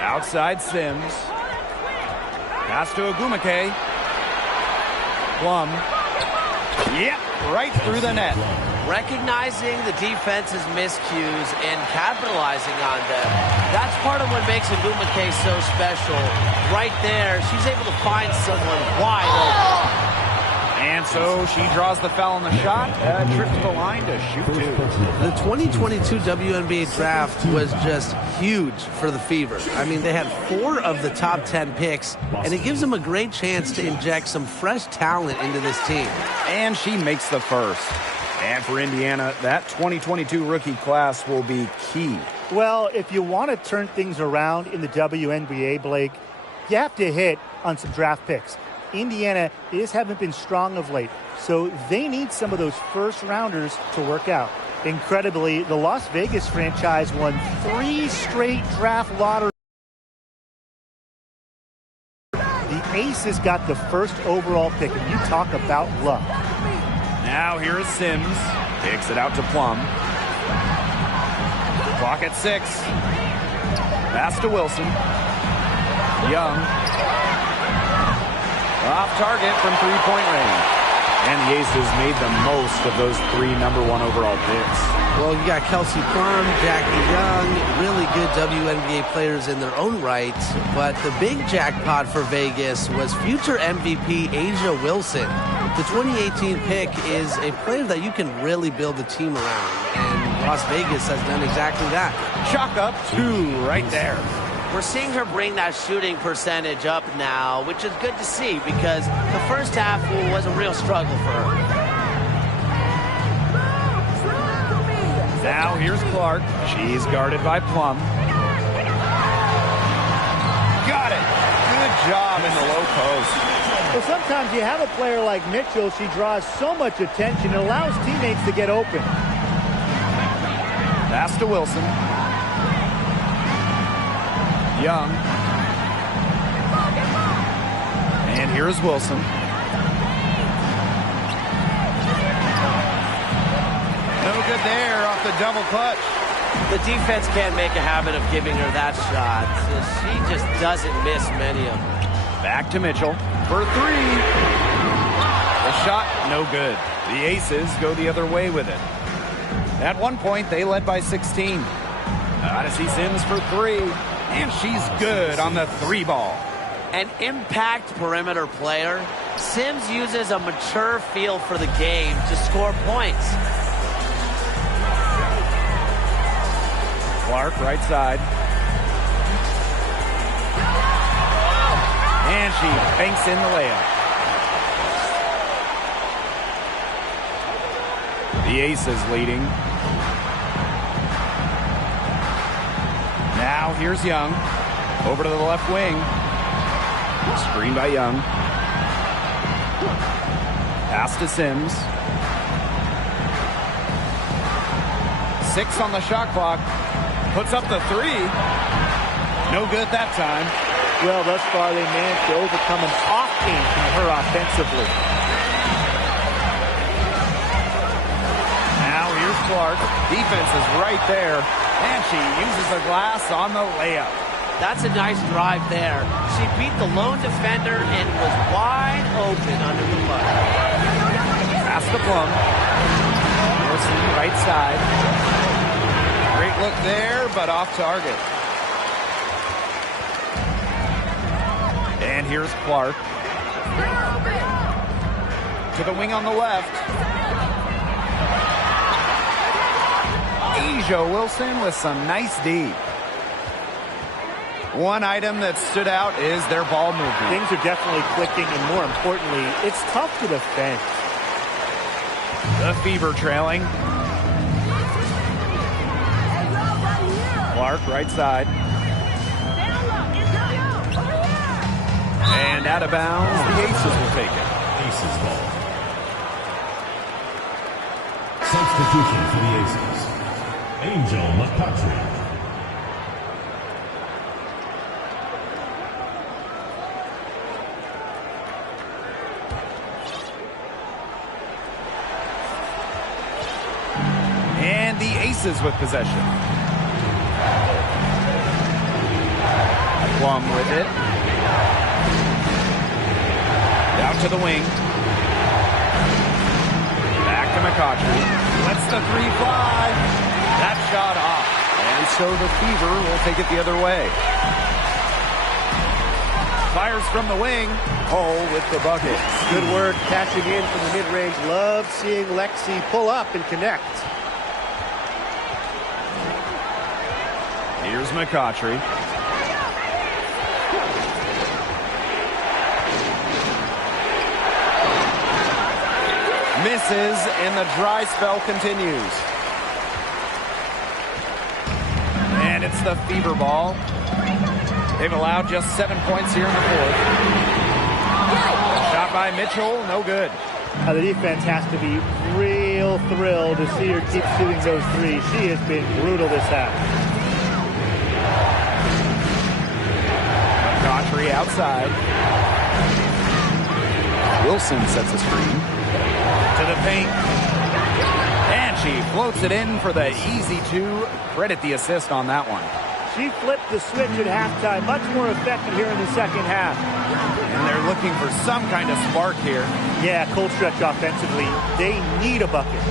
Outside Sims. Pass to Agumake. Plum. Yep, right through the net. Recognizing the defense's miscues and capitalizing on them. That's part of what makes Agumake so special. Right there, she's able to find someone wide open. And so she draws the foul on the shot, trips the line to shoot two. The 2022 WNBA draft was just huge for the Fever. I mean, they had 4 of the top 10 picks, and it gives them a great chance to inject some fresh talent into this team. And she makes the first. And for Indiana, that 2022 rookie class will be key. Well, if you want to turn things around in the WNBA, Blake, you have to hit on some draft picks. Indiana haven't been strong of late, so they need some of those first-rounders to work out. Incredibly, the Las Vegas franchise won 3 straight draft lotteries. The Aces got the first overall pick, and you talk about luck. Now here is Sims. Kicks it out to Plum. Clock at 6. Pass to Wilson. Young. Off target from three-point range. And the Aces made the most of those 3 #1 overall picks. Well, you got Kelsey Plum, Jackie Young, really good WNBA players in their own right. But the big jackpot for Vegas was future MVP Asia Wilson. The 2018 pick is a player that you can really build a team around. And Las Vegas has done exactly that. Chalk up 2 right there. We're seeing her bring that shooting percentage up now, which is good to see because the first half was a real struggle for her. Now here's Clark. She's guarded by Plum. Got it. Good job in the low post. Well, sometimes you have a player like Mitchell. She draws so much attention. It allows teammates to get open. Pass to Wilson. Young. And here's Wilson. No good there off the double clutch. The defense can't make a habit of giving her that shot. She just doesn't miss many of them. Back to Mitchell for 3. The shot, no good. The Aces go the other way with it. At one point, they led by 16. Odyssey Sims for 3. And she's good on the 3 ball. An impact perimeter player, Sims uses a mature feel for the game to score points. Clark, right side. And she banks in the layup. The Aces leading. Now here's Young. Over to the left wing. Screen by Young. Pass to Sims. 6 on the shot clock. Puts up the 3. No good that time. Well, thus far they managed to overcome an off game from her offensively. Now here's Clark. Defense is right there. And she uses the glass on the layup. That's a nice drive there. She beat the lone defender and was wide open under the puck. Pass to Plum. Wilson, right side. Great look there, but off target. And here's Clark. To the wing on the left. Asia Wilson with some nice D. One item that stood out is their ball movement. Things are definitely clicking, and more importantly, it's tough to defend. The Fever trailing. Clark, right side. And out of bounds, the Aces will take it. Aces ball. Substitution for the Aces. Angel McCutcheon. And the Aces with possession. Plum with it. Out to the wing. Back to McCutcheon. Lets the three fly. That shot off. And so the Fever will take it the other way. Fires from the wing. Cole with the bucket. Good word catching in from the mid-range. Love seeing Lexi pull up and connect. Here's McCutcheon. Misses, and the dry spell continues. And it's the Fever ball. They've allowed just 7 points here in the fourth. Shot by Mitchell, no good. Now the defense has to be real thrilled to see her keep shooting those threes. She has been brutal this half. McCutcheon outside. Wilson sets a screen. To the paint. And she floats it in for the easy two. Credit the assist on that one. She flipped the switch at halftime. Much more effective here in the second half. And they're looking for some kind of spark here. Yeah, cold stretch offensively. They need a bucket.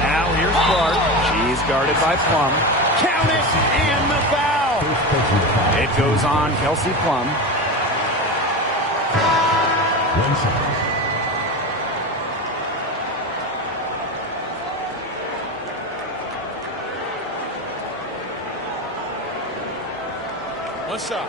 Now here's Clark. She's guarded by Plum. Count it, and the foul. It goes on Kelsey Plum. One shot. One shot.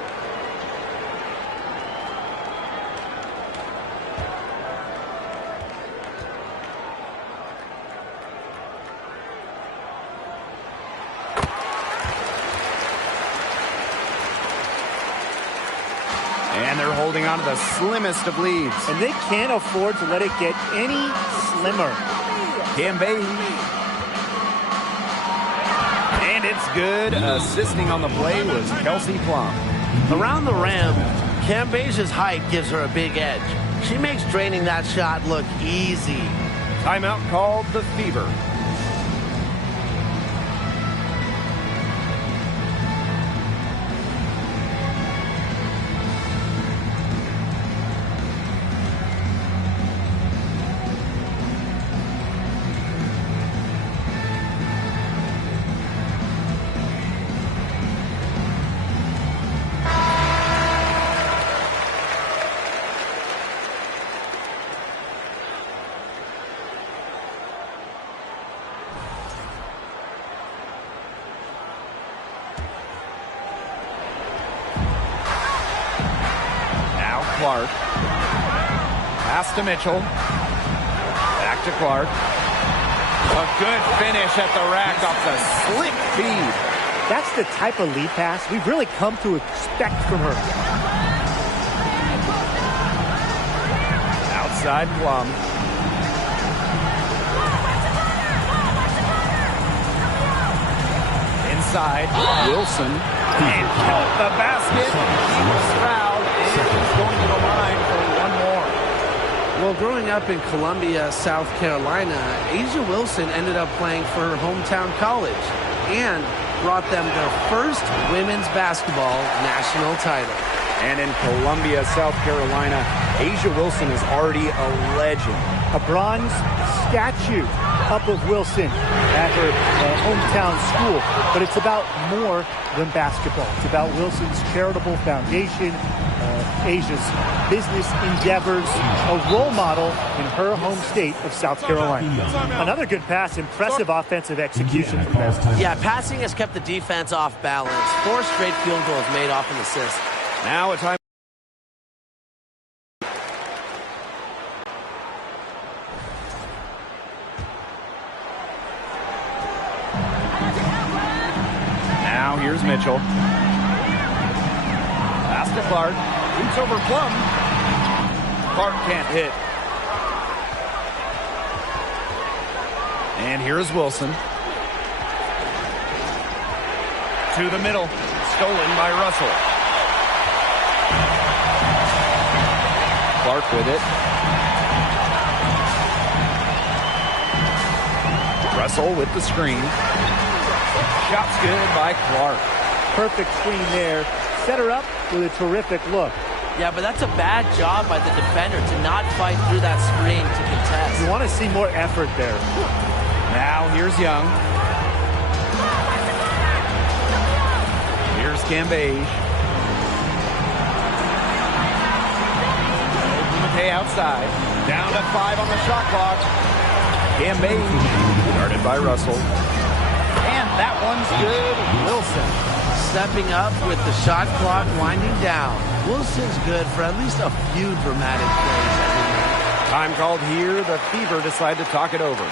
And they're holding on to the slimmest of leads. And they can't afford to let it get any slimmer. Cambage. And it's good. Assisting on the play was Kelsey Plum. Around the rim, Cambage's height gives her a big edge. She makes draining that shot look easy. Timeout called the Fever. Clark. Pass to Mitchell. Back to Clark. A good finish at the rack off the slick feed. That's the type of lead pass we've really come to expect from her. Outside Plum. Inside Wilson. And count the basket. He was fouled. And he's going to the line for one more. Well, growing up in Columbia, South Carolina, Asia Wilson ended up playing for her hometown college. And brought them their first women's basketball national title. And in Columbia, South Carolina, A'ja Wilson is already a legend. A bronze statue up of Wilson at her hometown school. But it's about more than basketball. It's about Wilson's charitable foundation, A'ja's business endeavors, a role model in her home state of South Carolina. Another good pass, impressive offensive execution from there. Yeah, passing has kept the defense off balance. 4 straight field goals made off an assist. Now a time. Now here's Mitchell. Pass to Clark. Shoots over Plum. Clark can't hit. And here's Wilson. To the middle. Stolen by Russell. Clark with it. Russell with the screen. Shot's good by Clark. Perfect screen there. Set her up with a terrific look. Yeah, but that's a bad job by the defender to not fight through that screen to contest. You want to see more effort there. Now here's Young. Here's Cambage. Hey, outside. Down to 5 on the shot clock. Cambage guarded by Russell. And that one's good. Wilson stepping up with the shot clock winding down. Wilson's good for at least a few dramatic plays every night. Time called here. The Fever decide to talk it over.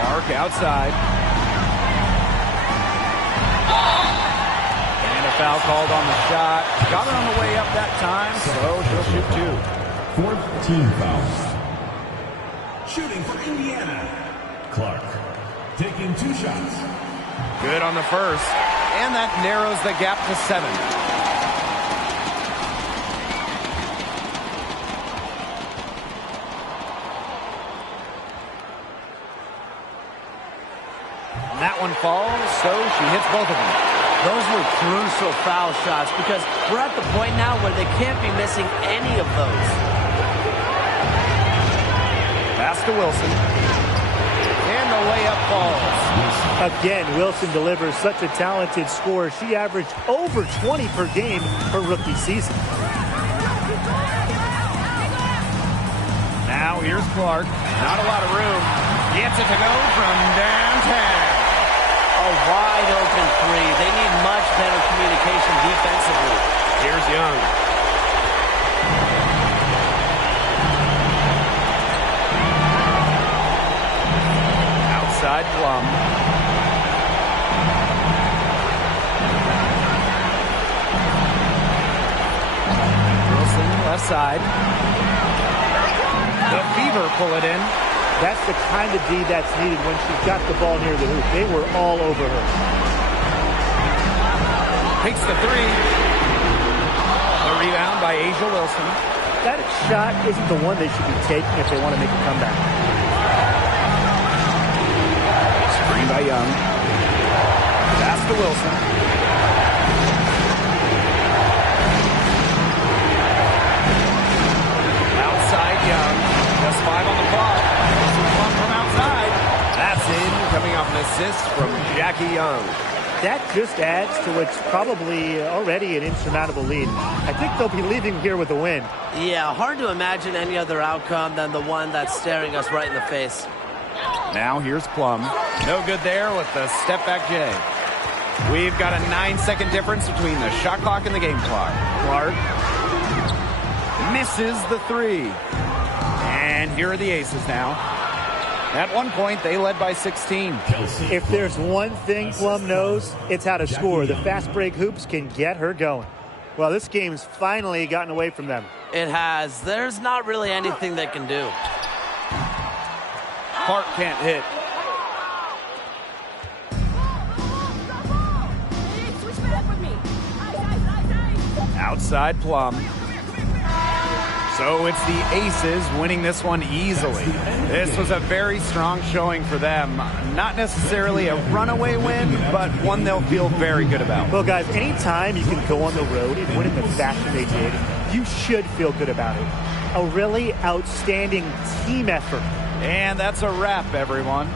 Clark outside. And a foul called on the shot. Got her on the way up that time, so she'll shoot 2. 4th team foul. Shooting for Indiana. Clark taking 2 shots. Good on the first. And that narrows the gap to 7. That one falls, so she hits both of them. Those were crucial foul shots because we're at the point now where they can't be missing any of those. Pass to Wilson. And the layup falls. Again, Wilson delivers such a talented scorer. She averaged over 20 per game her rookie season. Now here's Clark. Not a lot of room. Gets it to go from downtown. A wide open 3. They need much better communication defensively. Here's Young. Outside Plum. Wilson left side. The Fever pull it in. That's the kind of D that's needed when she's got the ball near the hoop. They were all over her. Takes the 3. The rebound by A'ja Wilson. That shot isn't the one they should be taking if they want to make a comeback. Screen by Young. Pass to Wilson. Outside Young. Just 5 on the clock. From outside. That's in, coming off an assist from Jackie Young. That just adds to what's probably already an insurmountable lead. I think they'll be leaving here with a win. Yeah, hard to imagine any other outcome than the one that's staring us right in the face. Now here's Plum. No good there with the step back J. We've got a 9-second difference between the shot clock and the game clock. Clark misses the 3. And here are the Aces now. At one point, they led by 16. If there's one thing Plum knows, it's how to score. The fast break hoops can get her going. Well, this game's finally gotten away from them. It has. There's not really anything they can do. Clark can't hit. Outside Plum. So it's the Aces winning this one easily. This was a very strong showing for them. Not necessarily a runaway win, but one they'll feel very good about. Well, guys, anytime you can go on the road and win in the fashion they did, you should feel good about it. A really outstanding team effort. And that's a wrap, everyone.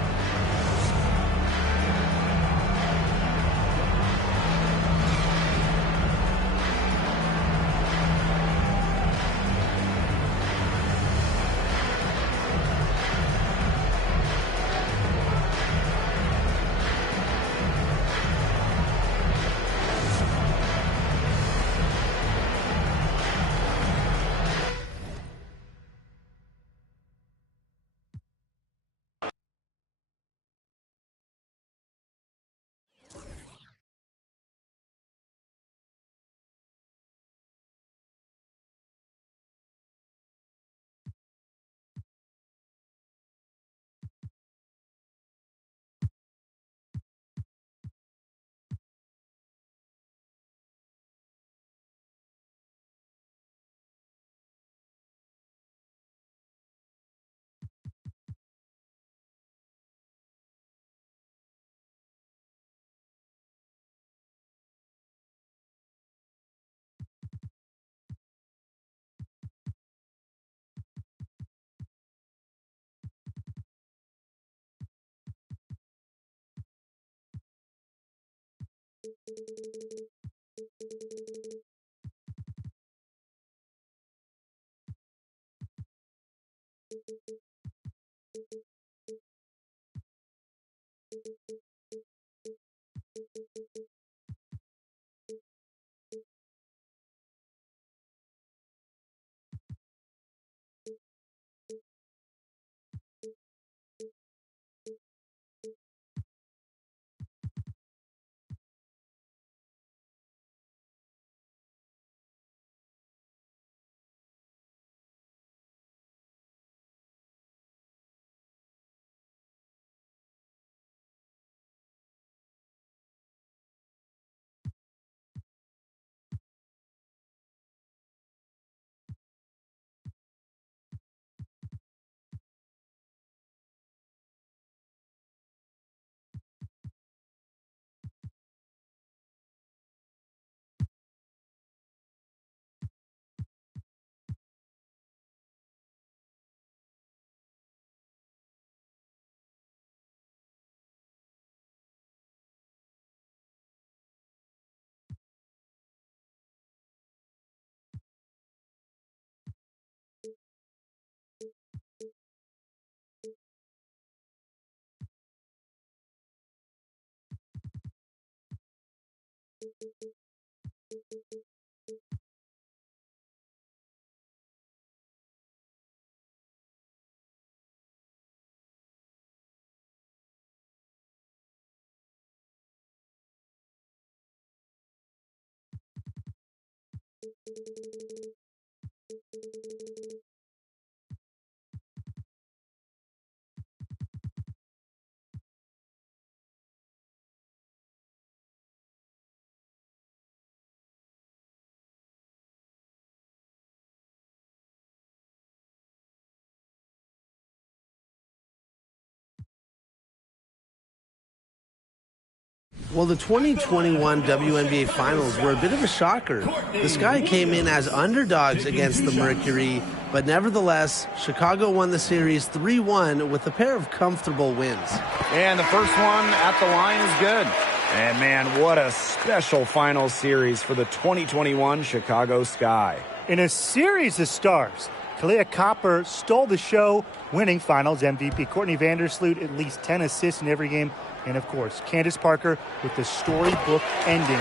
Well, the 2021 WNBA Finals were a bit of a shocker. The Sky came in as underdogs against the Mercury, but nevertheless, Chicago won the series 3-1 with a pair of comfortable wins. And the first one at the line is good. And man, what a special final series for the 2021 Chicago Sky. In a series of stars, Kalia Copper stole the show, winning Finals MVP. Courtney Vandersloot, at least 10 assists in every game. And, of course, Candace Parker with the storybook ending,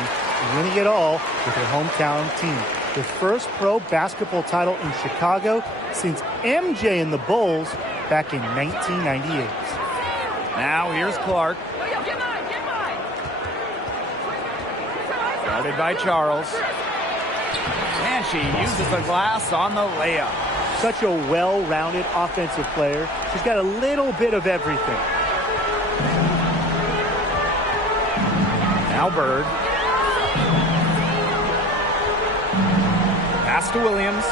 winning it all with her hometown team. The first pro basketball title in Chicago since MJ and the Bulls back in 1998. Now here's Clark. Guarded by Charles. And she uses the glass on the layup. Such a well-rounded offensive player. She's got a little bit of everything. Now Bird. Pass to Williams.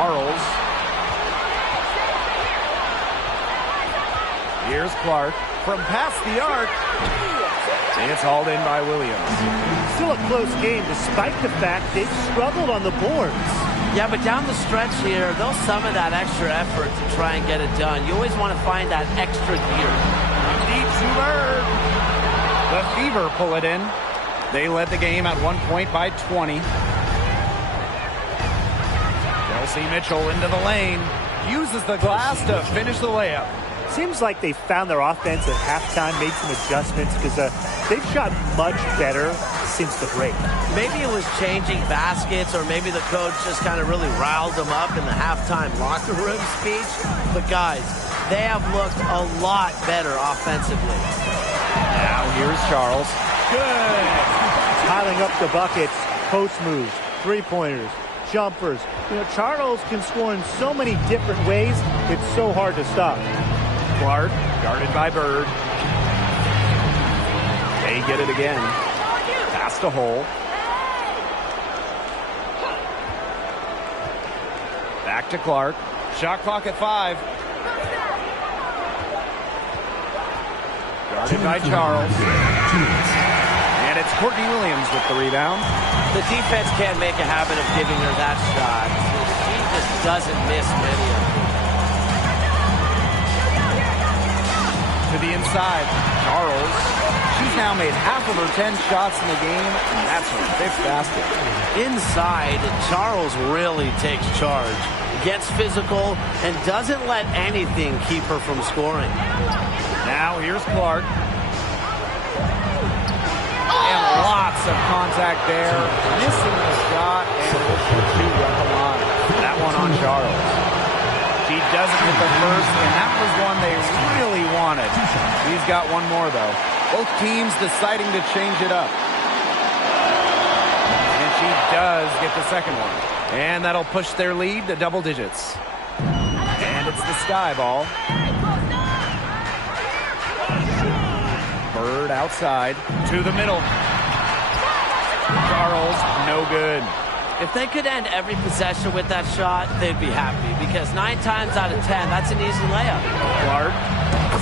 Charles. Here's Clark from past the arc. It's hauled in by Williams. Still a close game despite the fact they've struggled on the boards. Yeah, but down the stretch here, they'll summon that extra effort to try and get it done. You always want to find that extra gear. Deep to Bird. The Fever pull it in. They led the game at 1 point by 20. Chelsea Mitchell into the lane. Uses the glass to finish the layup. Seems like they found their offense at halftime, made some adjustments because they've shot much better since the break. Maybe it was changing baskets, or maybe the coach just kind of really riled them up in the halftime locker room speech. But guys, they have looked a lot better offensively. Now here's Charles. Good. Piling up the buckets, post moves, three-pointers, jumpers. You know, Charles can score in so many different ways, it's so hard to stop. Clark, guarded by Bird. They get it again. Pass to Hole. Back to Clark. Shot clock at 5. Guarded by Charles. And it's Courtney Williams with the rebound. The defense can't make a habit of giving her that shot. She just doesn't miss many of them. To the inside, Charles. She's now made half of her 10 shots in the game, and that's her 5th basket. Inside, Charles really takes charge, gets physical, and doesn't let anything keep her from scoring. Now here's Clark. And lots of contact there. Missing the shot, and this is two at the line. That one on Charles. He doesn't hit the first, and that was one they really wanted. He's got one more, though. Both teams deciding to change it up. And she does get the second one. And that'll push their lead to double digits. And it's the Sky ball. Bird outside to the middle. Charles, no good. If they could end every possession with that shot, they'd be happy, because 9 times out of 10, that's an easy layup. Clark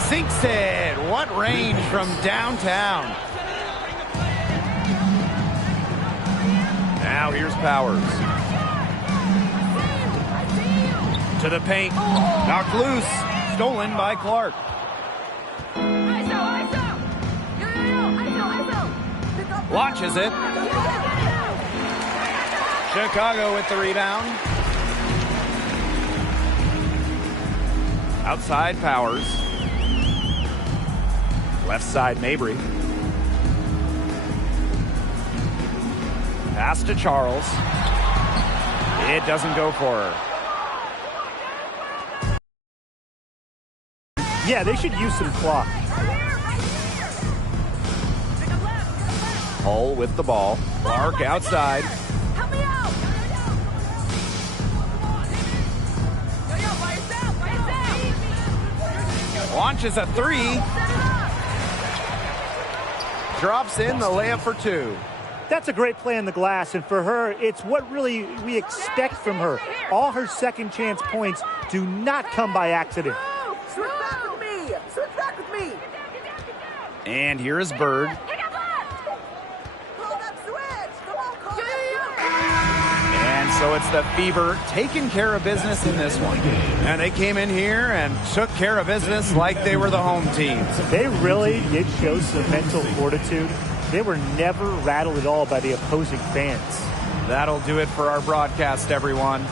sinks it. What range from downtown. Now here's Powers. To the paint. Knocked loose. Stolen by Clark. Launches it. Chicago with the rebound. Outside Powers. Left side Mabry. Pass to Charles. It doesn't go for her. Yeah, they should use some clock. Hull with the ball. Clark outside. Launches a 3. Drops in the layup for 2. That's a great play on the glass, and for her, it's what really we expect from her. All her second chance points do not come by accident. Switch back with me! Switch back with me! And here is Bird. Call that switch! Come on, call that switch! And so it's the Fever taking care of business in this one. And they came in here and took care of business like they were the home team. They really did show some mental fortitude. They were never rattled at all by the opposing fans. That'll do it for our broadcast, everyone.